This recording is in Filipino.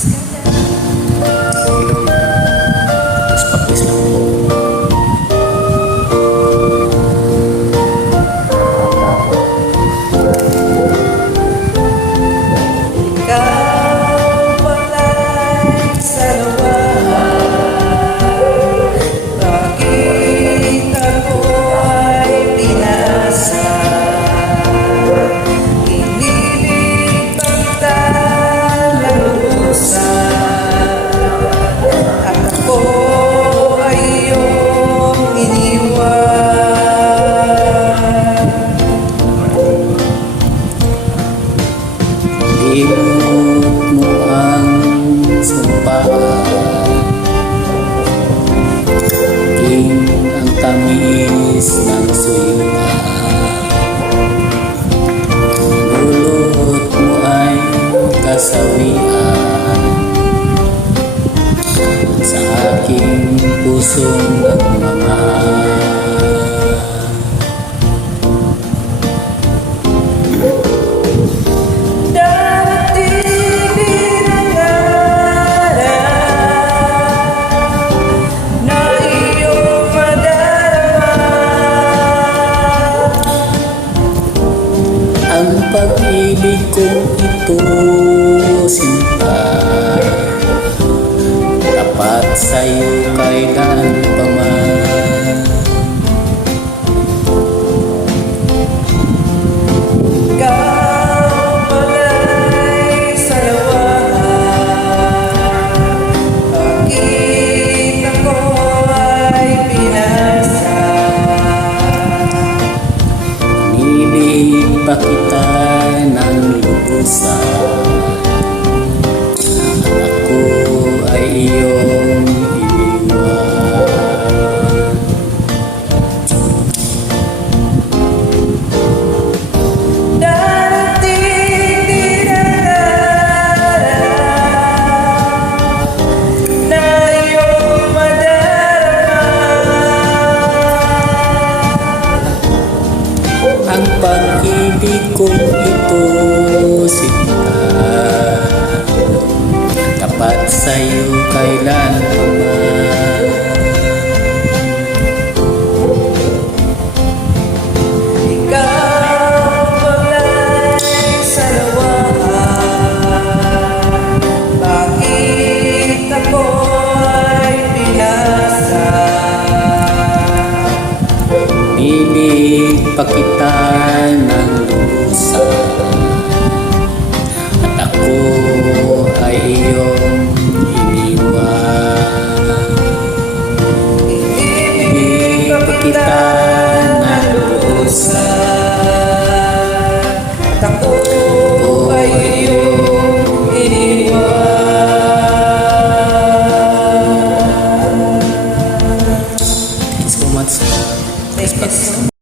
Mas pakis lang po. Imot mo ang sumpaan, king ang tamis ng suyuan. Dulot mo ay kasawian sa aking pusong nagmamahal. Ang pag-ibig kong ito, sinta, tapat sa'yo kailan pa man. Ikaw pala'y salawahan, bakit ako ay pinasa? Inibig pa kita ng lubusan, ako ay iyong iniwan. Darating din ang araw na iyong madarama. Ang pag-ibig kong ito, sinta, tapat sa'yo kailan pa man. Ikaw pala'y salawahan, bakit ako ay pinasa? Ibig pa kita ng lubusan, at ako ay iyong iniwan. Ibig pa kita ng lubusan,